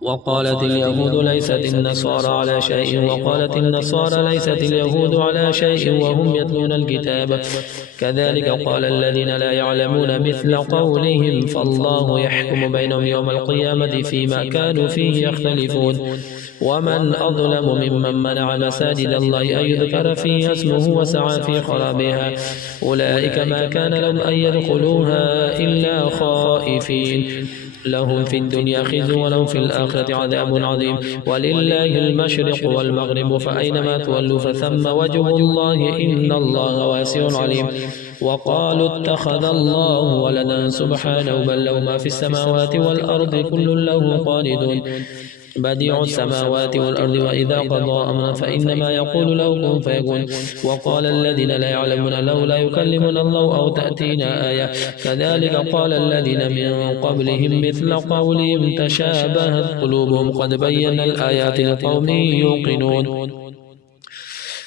وقالت اليهود ليست النصارى على شيء وقالت النصارى ليست اليهود على شيء وهم يتلون الكتاب كذلك قال الذين لا يعلمون مثل قولهم فالله يحكم بينهم يوم القيامة فيما كانوا فيه يختلفون ومن أظلم ممن منع مساجد الله أن يذكر فيها اسمه وسعى في خرابها أولئك ما كان لهم أن يدخلوها إلا خائفين لهم في الدنيا خزي ولهم في الآخرة عذاب عظيم ولله المشرق والمغرب فأينما تولوا فثم وجه الله إن الله واسع عليم وقالوا اتخذ الله ولدا سبحانه بل له ما في السماوات والأرض كل له قانتون بديع السماوات والأرض وإذا قضى أمرا فإنما يقول له كن فيكون وقال الذين لا يعلمون لولا يكلمنا الله أو تأتينا آية كذلك قال الذين من قبلهم مثل قولهم تشابهت قلوبهم قد بينا الآيات لقوم يوقنون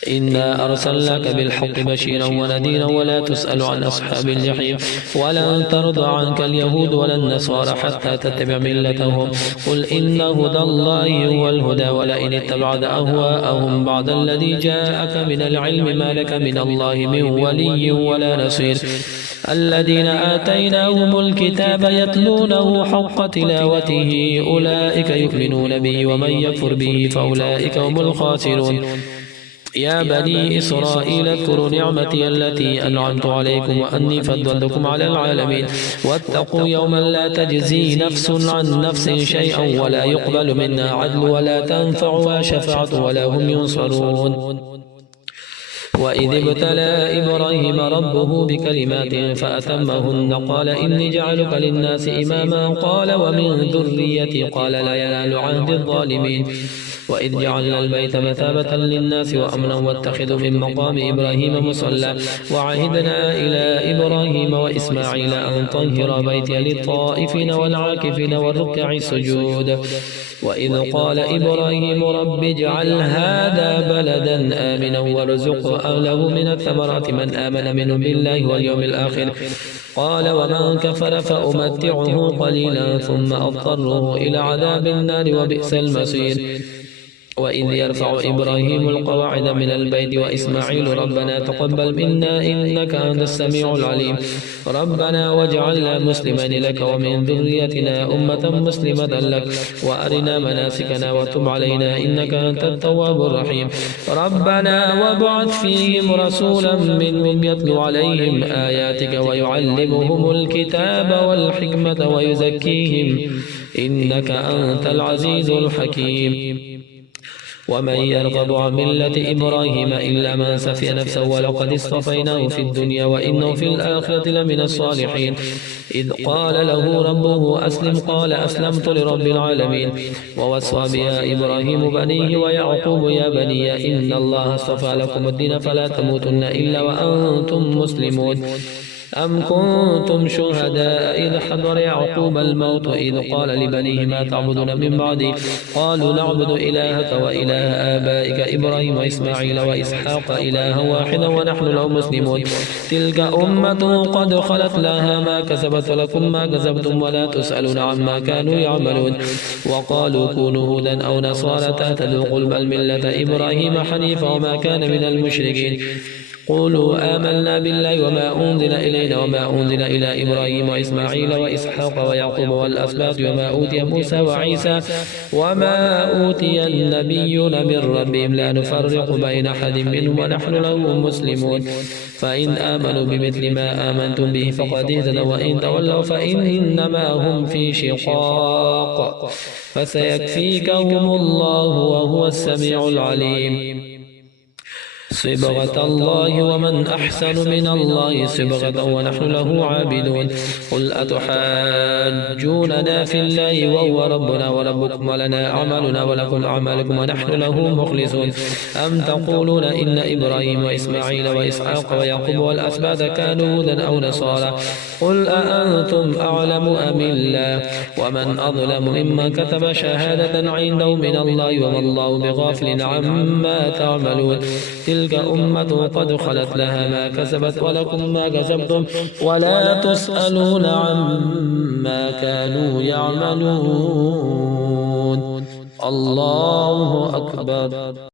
إنا أرسلناك بالحق بشيرا ونذيرا ولا تسأل عن أصحاب الجحيم ولن ترضى عنك اليهود ولا النصارى حتى تتبع ملتهم قل إن هدى الله هو الهدى ولئن اتبعت أهواءهم بعد الذي جاءك من العلم ما لك من الله من ولي ولا نصير الذين آتيناهم الكتاب يتلونه حق تلاوته أولئك يؤمنون به ومن يكفر به فأولئك هم الخاسرون يا بني إسرائيل اذكروا نعمتي التي أنعمت عليكم وأني فضلتكم على العالمين واتقوا يوما لا تجزي نفس عن نفس شيئا ولا يقبل منا عدل ولا تنفعها شفاعة ولا هم ينصرون وإذ ابتلى إبراهيم ربه بكلمات فأتمهن قال إني جعلك للناس إماما قال ومن ذريتي قال لا ينال عهد الظالمين وإذ جعلنا البيت مثابة للناس وأمنا واتخذوا من مقام إبراهيم مصلى وعهدنا إلى إبراهيم وإسماعيل أن طهر بيتي للطائفين والعاكفين والركع السجود وإذ قال إبراهيم رب اجعل هذا بلدا آمنا وارزق أهله من الثمرات من آمن منهم بالله واليوم الآخر قال ومن كفر فأمتعه قليلا ثم أضطره إلى عذاب النار وبئس المصير وإذ يرفع إبراهيم القواعد من البيت وإسماعيل ربنا تقبل منا إنك أنت السميع العليم ربنا واجعلنا مسلمين لك ومن ذريتنا أمة مسلمة لك وأرنا مناسكنا وتب علينا إنك أنت التواب الرحيم ربنا وابعث فيهم رسولا منهم يتلو عليهم آياتك ويعلمهم الكتاب والحكمة ويزكيهم إنك أنت العزيز الحكيم ومن يرغب عن ملة إبراهيم إلا من سفي نفسه ولقد اصطفيناه في الدنيا وإنه في الآخرة لمن الصالحين إذ قال له ربه أسلم قال أسلمت لرب العالمين ووصى بها إبراهيم بنيه ويعقوب يا بني إن الله اصطفى لكم الدين فلا تموتن إلا وأنتم مسلمون أم كنتم شهداء إذ حضر يعقوب الموت إذ قال لبنيه ما تعبدون من بعدي قالوا نعبد إلهك وإله آبائك إبراهيم وإسماعيل وإسحاق إلها واحدا ونحن له مسلمون تلك أمة قد خلت لها ما كسبت ولكم ما كسبتم ولا تسألون عما كانوا يعملون وقالوا كونوا هودا أو نصارى تهتدوا قل بل ملة إبراهيم حنيفا وما كان من المشركين قولوا آمنا بالله وما أنزل إلينا وما أنزل إلى إبراهيم وإسماعيل وإسحاق ويعقوب والأسباط وما أوتي موسى وعيسى وما أوتي النبيون من ربهم لا نفرق بين أحد منهم ونحن له مسلمون فإن آمنوا بمثل ما آمنتم به فقد اهتدوا وإن تولوا فإنما هم في شقاق فسيكفيكهم الله وهو السميع العليم صبغة الله ومن أحسن من الله صبغة ونحن له عابدون قل أتحاجوننا في الله وهو ربنا وربكم ولنا أعمالنا ولكم أعمالكم ونحن له مخلصون أم تقولون إن إبراهيم وإسماعيل وإسحاق ويعقوب والأسباط كانوا هودا أو نصارى قل أأنتم أعلم أم الله ومن أظلم ممن كتب شهادة عنده من الله وما الله بغافل عما تعملون تلك أمة قد خلت لها ما كسبت ولكم ما كسبتم ولا تسألون عما ما كانوا يعملون. الله أكبر.